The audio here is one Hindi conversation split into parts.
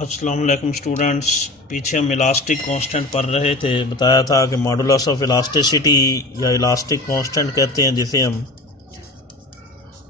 अस्सलाम वालेकुम स्टूडेंट्स। पीछे हम इलास्टिक कांस्टेंट पढ़ रहे थे। बताया था कि मॉडुलस ऑफ इलास्टिसिटी या इलास्टिक कांस्टेंट कहते हैं जिसे हम,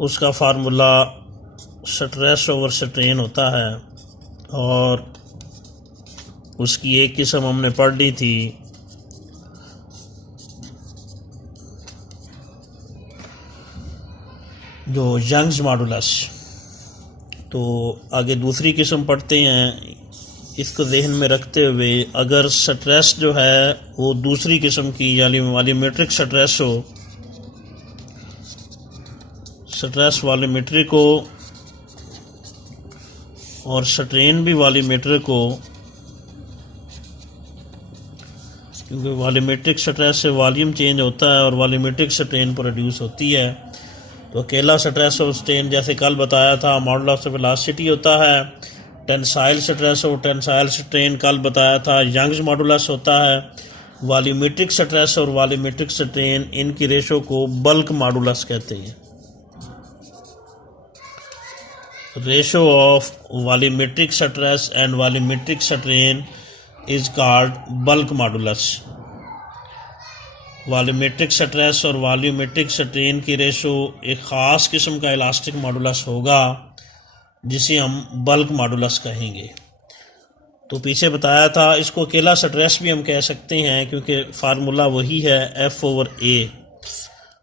उसका फार्मूला स्ट्रेस ओवर स्ट्रेन होता है और उसकी एक किस्म हमने पढ़ ली थी जो यंग्स मॉडुलस। तो आगे दूसरी किस्म पढ़ते हैं। इसको जहन में रखते हुए अगर स्ट्रेस जो है वो दूसरी किस्म की यानी वॉल्यूमेट्रिक स्ट्रेस हो, स्ट्रेस वॉल्यूमेट्रिक हो और स्ट्रेन भी वॉल्यूमेट्रिक हो, क्योंकि वॉल्यूमेट्रिक स्ट्रेस से वॉल्यूम चेंज होता है और वॉल्यूमेट्रिक स्ट्रेन प्रोड्यूस होती है। तो अकेला स्ट्रेस और स्ट्रेन जैसे कल बताया था मॉडुलस ऑफ इलास्टिसिटी होता है। टेंसाइल स्ट्रेस और टेंसाइल स्ट्रेन कल बताया था यंग्स मॉडुलस होता है। वॉल्यूमेट्रिक स्ट्रेस और वॉल्यूमेट्रिक स्ट्रेन इनकी रेशो को बल्क मॉडुलस कहते हैं। Ratio of volumetric stress and volumetric strain is called bulk modulus. Volumetric stress और वॉल्यूमेट्रिक स्ट्रेन की रेशो एक ख़ास किस्म का इलास्टिक मॉडुलस होगा जिसे हम बल्क मॉडुलस कहेंगे। तो पीछे बताया था इसको अकेला स्ट्रेस भी हम कह सकते हैं क्योंकि फार्मूला वही है F/A।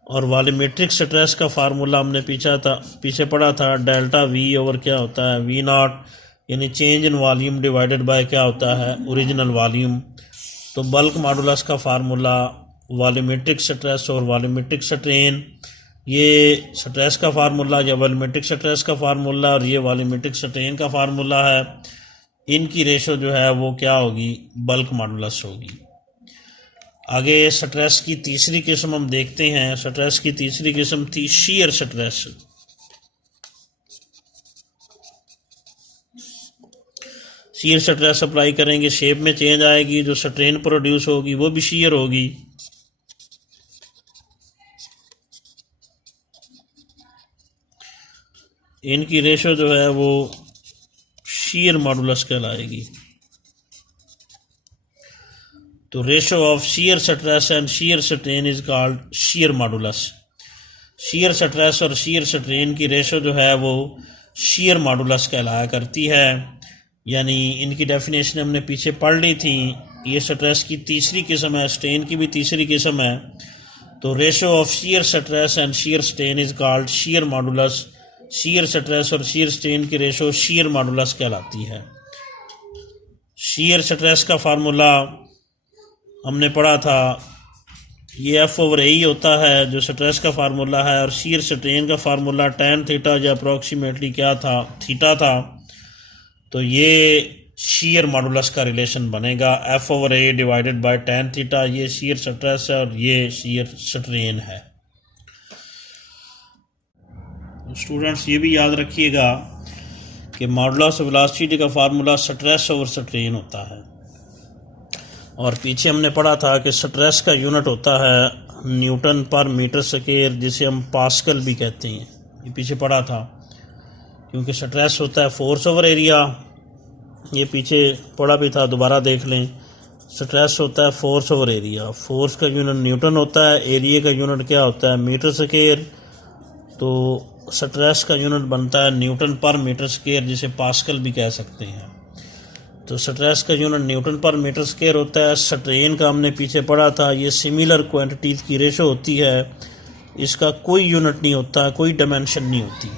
और वॉल्यूमेट्रिक स्ट्रेस का फार्मूला हमने पीछे पढ़ा था डेल्टा V ओवर क्या होता है V0, यानी change in volume divided by क्या होता है ओरिजिनल वॉल्यूम। तो बल्क मॉडुलस का फार्मूला वॉल्यूमेट्रिक स्ट्रेस और वॉल्यूमेट्रिक स्ट्रेन, ये स्ट्रेस का फार्मूला या वॉल्यूमेट्रिक स्ट्रेस का फार्मूला और ये वॉल्यूमेट्रिक स्ट्रेन का फार्मूला है। इनकी रेशो जो है वो क्या होगी, बल्क मॉडुलस होगी। आगे स्ट्रेस की तीसरी किस्म हम देखते हैं। स्ट्रेस की तीसरी किस्म थी shear stress. Shear stress apply करेंगे, शेप में चेंज आएगी, जो स्ट्रेन प्रोड्यूस होगी वो भी शीयर होगी। इनकी रेशो जो है वो शीयर मॉडुलस कहलाएगी। तो ratio of shear stress and shear strain is called shear modulus. Shear stress और शीयर स्ट्रेन की रेशो जो है वो शीयर मॉडुलस कहलाया करती है। यानी इनकी डेफिनेशन हमने पीछे पढ़ ली थी। ये स्ट्रेस की तीसरी किस्म है, स्ट्रेन की भी तीसरी किस्म है। तो ratio of shear stress and shear strain is called shear modulus. Shear stress और शीयर स्ट्रेन की रेशो शीयर मॉडुलस कहलाती है। शीयर स्ट्रेस का फार्मूला हमने पढ़ा था, ये F/A होता है जो स्ट्रेस का फार्मूला है, और शीयर स्ट्रेन का फार्मूला tan थीटा या अप्रॉक्सीमेटली क्या था, थीटा था। तो ये शीयर मॉडुलस का रिलेशन बनेगा F/A divided by tan theta. ये शीयर स्ट्रेस है और ये शीयर स्ट्रेन है। स्टूडेंट्स ये भी याद रखिएगा कि मॉडुलस ऑफ इलास्टिसिटी का फार्मूला स्ट्रेस ओवर स्ट्रेन होता है। और पीछे हमने पढ़ा था कि स्ट्रेस का यूनिट होता है न्यूटन पर मीटर स्क्वायर, जिसे हम पास्कल भी कहते हैं। ये पीछे पढ़ा था क्योंकि स्ट्रेस होता है फोर्स ओवर एरिया। ये पीछे पढ़ा भी था, दोबारा देख लें। स्ट्रेस होता है फोर्स ओवर एरिया। फोर्स का यूनिट न्यूटन होता है, एरिया का यूनिट क्या होता है मीटर स्क्वायर। तो स्ट्रेस का यूनिट बनता है न्यूटन पर मीटर स्क्वायर, जिसे पास्कल भी कह सकते हैं। तो स्ट्रेस का यूनिट न्यूटन पर मीटर स्क्वायर होता है। स्ट्रेन का हमने पीछे पढ़ा था, ये सिमिलर क्वांटिटीज़ की रेशो होती है। इसका कोई यूनिट नहीं होता, कोई डायमेंशन नहीं होती।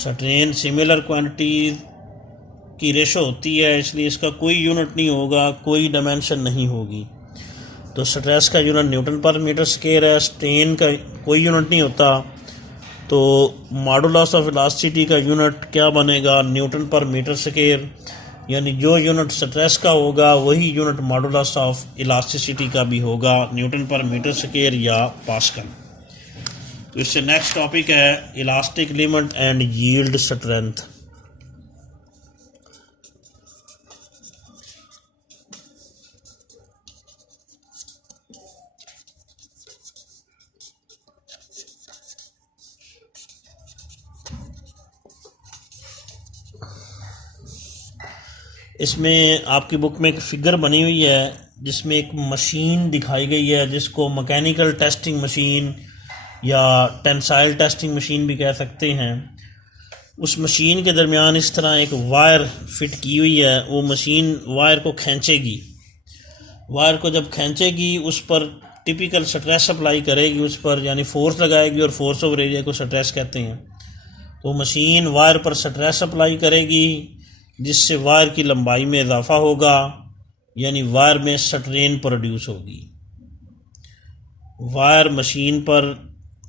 स्ट्रेन सिमिलर क्वांटिटीज़ की रेशो होती है, इसलिए इसका कोई यूनिट नहीं होगा, कोई डायमेंशन नहीं होगी। तो स्ट्रेस का यूनिट न्यूटन पर मीटर स्क्वायर है, स्ट्रेन का कोई यूनिट नहीं होता। तो मॉडुलस ऑफ इलास्टिसिटी का यूनिट क्या बनेगा, न्यूटन पर मीटर स्क्वायर। यानी जो यूनिट स्ट्रेस का होगा वही यूनिट मॉडुलस ऑफ इलास्टिसिटी का भी होगा, न्यूटन पर मीटर स्क्वायर या पास्कल। तो इससे नेक्स्ट टॉपिक है elastic limit and yield strength. इसमें आपकी बुक में एक फिगर बनी हुई है जिसमें एक मशीन दिखाई गई है जिसको मैकेनिकल टेस्टिंग मशीन या टेंसाइल टेस्टिंग मशीन भी कह सकते हैं। उस मशीन के दरमियान इस तरह एक वायर फिट की हुई है। वो मशीन वायर को खींचेगी, वायर को जब खींचेगी उस पर टिपिकल स्ट्रेस अप्लाई करेगी, उस पर यानी फोर्स लगाएगी और फोर्स ओवर एरिया को स्ट्रेस कहते हैं। तो मशीन वायर पर स्ट्रेस अप्लाई करेगी जिससे वायर की लंबाई में इजाफा होगा, यानी वायर में स्ट्रेन प्रोड्यूस होगी। वायर मशीन पर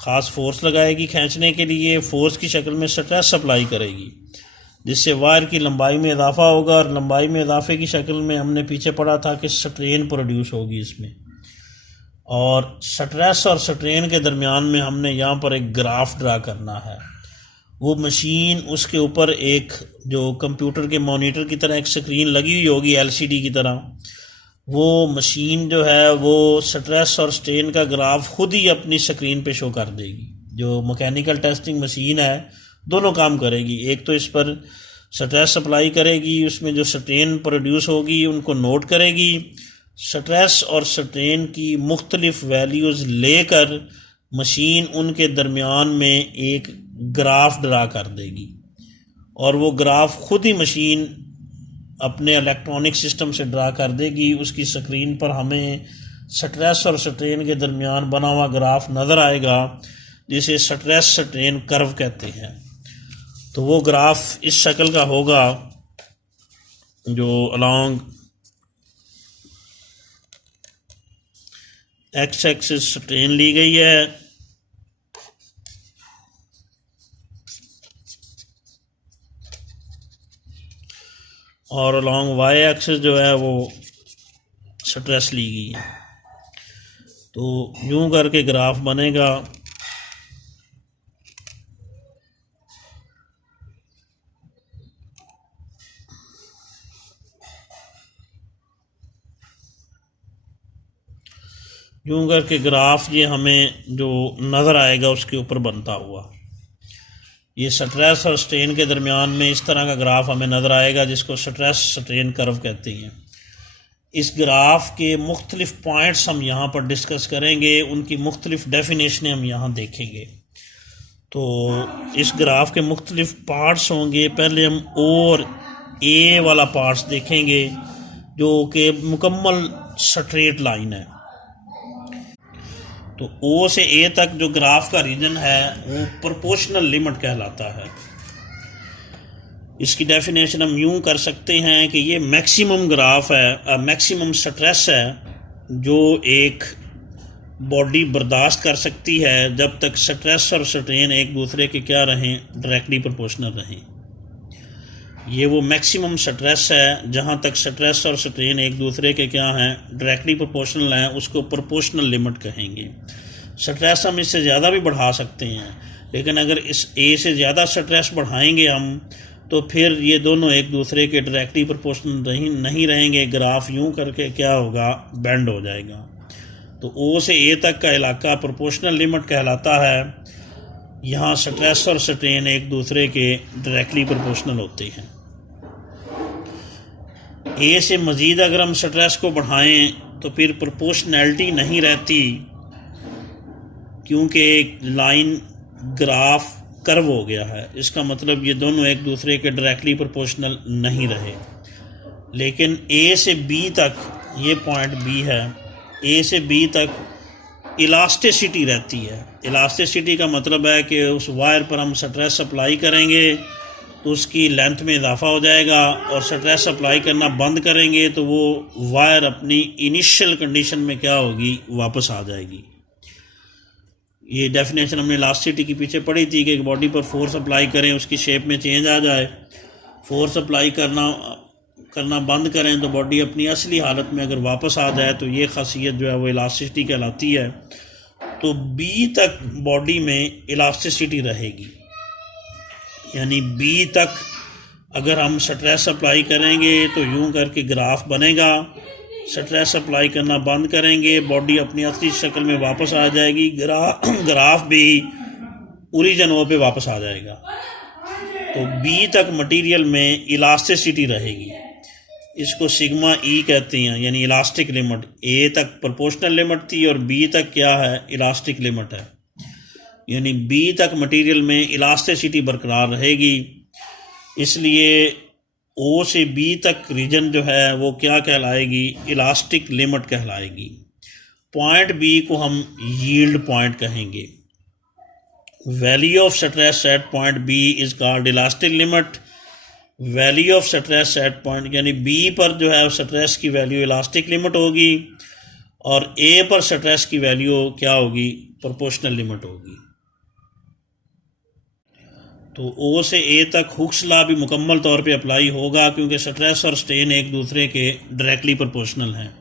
ख़ास फोर्स लगाएगी खींचने के लिए, फोर्स की शक्ल में स्ट्रेस अप्लाई करेगी जिससे वायर की लंबाई में इजाफा होगा, और लंबाई में इजाफे की शक्ल में हमने पीछे पढ़ा था कि स्ट्रेन प्रोड्यूस होगी इसमें। और स्ट्रेस और स्ट्रेन के दरमियान में हमने यहाँ पर एक ग्राफ ड्रा करना है। वो मशीन, उसके ऊपर एक जो कंप्यूटर के मॉनिटर की तरह एक स्क्रीन लगी हुई होगी LCD की तरह, वो मशीन जो है वो स्ट्रेस और स्ट्रेन का ग्राफ खुद ही अपनी स्क्रीन पे शो कर देगी। जो मैकेनिकल टेस्टिंग मशीन है दोनों काम करेगी, एक तो इस पर स्ट्रेस अप्लाई करेगी, उसमें जो स्ट्रेन प्रोड्यूस होगी उनको नोट करेगी, स्ट्रेस और स्ट्रेन की मुख्तलिफ वैल्यूज़ लेकर मशीन उनके दरमियान में एक ग्राफ ड्रा कर देगी, और वो ग्राफ खुद ही मशीन अपने इलेक्ट्रॉनिक सिस्टम से ड्रा कर देगी। उसकी स्क्रीन पर हमें स्ट्रेस और स्ट्रेन के दरमियान बना हुआ ग्राफ नज़र आएगा जिसे स्ट्रेस स्ट्रेन कर्व कहते हैं। तो वो ग्राफ इस शक्ल का होगा जो अलोंग एक्स एक्सिस स्ट्रेन ली गई है और अलोंग वाई एक्सिस जो है वो स्ट्रेस ली गई है। तो यूं करके ग्राफ बनेगा। यूं करके ग्राफ ये हमें जो नज़र आएगा उसके ऊपर बनता हुआ, ये स्ट्रेस और स्ट्रेन के दरमियान में इस तरह का ग्राफ हमें नज़र आएगा जिसको स्ट्रेस स्ट्रेन कर्व कहते हैं। इस ग्राफ के मुख्तलिफ पॉइंट्स हम यहाँ पर डिस्कस करेंगे, उनकी मुख्तलिफ डेफिनेशनें हम यहाँ देखेंगे। तो इस ग्राफ के मुख्तलिफ पार्ट्स होंगे। पहले हम O और A वाला पार्ट्स देखेंगे जो कि मुकम्मल स्ट्रेट लाइन है। तो O से A तक जो ग्राफ का रीजन है वो प्रोपोर्शनल लिमिट कहलाता है। इसकी डेफिनेशन हम यूं कर सकते हैं कि ये मैक्सिमम ग्राफ है, मैक्सिमम स्ट्रेस है जो एक बॉडी बर्दाश्त कर सकती है जब तक स्ट्रेस और स्ट्रेन एक दूसरे के क्या रहें, डायरेक्टली प्रोपोर्शनल रहें। ये वो मैक्सिमम स्ट्रेस है जहाँ तक स्ट्रेस और स्ट्रेन एक दूसरे के क्या हैं, डायरेक्टली प्रोपोर्शनल हैं, उसको प्रोपोर्शनल लिमिट कहेंगे। स्ट्रेस हम इससे ज़्यादा भी बढ़ा सकते हैं, लेकिन अगर इस A से ज़्यादा स्ट्रेस बढ़ाएंगे हम तो फिर ये दोनों एक दूसरे के डायरेक्टली प्रोपोर्शनल नहीं रहेंगे। ग्राफ यूं करके क्या होगा, बेंड हो जाएगा। तो O से A तक का इलाका प्रोपोर्शनल लिमिट कहलाता है। यहाँ स्ट्रेस और स्ट्रेन एक दूसरे के डायरेक्टली प्रोपोर्शनल होते हैं। A से मज़ीद अगर हम स्ट्रेस को बढ़ाएं तो फिर प्रोपोर्शनैलिटी नहीं रहती, क्योंकि एक लाइन ग्राफ कर्व हो गया है। इसका मतलब ये दोनों एक दूसरे के डायरेक्टली प्रोपोर्शनल नहीं रहे। लेकिन A से B तक, ये पॉइंट B है, A से B तक इलास्टिसिटी रहती है। इलास्टिसिटी का मतलब है कि उस वायर पर हम स्ट्रेस अप्लाई करेंगे तो उसकी लेंथ में इजाफा हो जाएगा, और स्ट्रेस अप्लाई करना बंद करेंगे तो वो वायर अपनी इनिशियल कंडीशन में क्या होगी, वापस आ जाएगी। ये डेफिनेशन हमने इलास्टिसिटी के पीछे पढ़ी थी कि एक बॉडी पर फोर्स अप्लाई करें, उसकी शेप में चेंज आ जाए। फोर्स अप्लाई करना बंद करें तो बॉडी अपनी असली हालत में अगर वापस आ जाए, तो ये खासियत जो है वो इलास्टिसिटी कहलाती है। तो B तक बॉडी में इलास्टिसिटी रहेगी, यानी B तक अगर हम स्ट्रेस अप्लाई करेंगे तो यूं करके ग्राफ बनेगा। स्ट्रेस अप्लाई करना बंद करेंगे, बॉडी अपनी असली शक्ल में वापस आ जाएगी, ग्राफ भी ओरिजिन O पे वापस आ जाएगा। तो B तक मटेरियल में इलास्टिसिटी रहेगी। इसको सिग्मा ई कहते हैं, यानी इलास्टिक लिमिट। ए तक प्रोपोर्शनल लिमिट थी और बी तक क्या है, इलास्टिक लिमिट है, यानी बी तक मटेरियल में इलास्टिसिटी बरकरार रहेगी। इसलिए ओ से बी तक रीजन जो है वो क्या कहलाएगी, इलास्टिक लिमिट कहलाएगी। पॉइंट बी को हम यील्ड पॉइंट कहेंगे। Value of stress at point B is called elastic limit. Value of stress at point, यानी बी पर जो है स्ट्रेस की वैल्यू इलास्टिक लिमिट होगी और ए पर स्ट्रेस की वैल्यू क्या होगी, प्रोपोर्शनल लिमिट होगी। तो ओ से ए तक हुक्स लॉ भी मुकम्मल तौर पे अप्लाई होगा, क्योंकि स्ट्रेस और स्ट्रेन एक दूसरे के डायरेक्टली प्रोपोर्शनल हैं।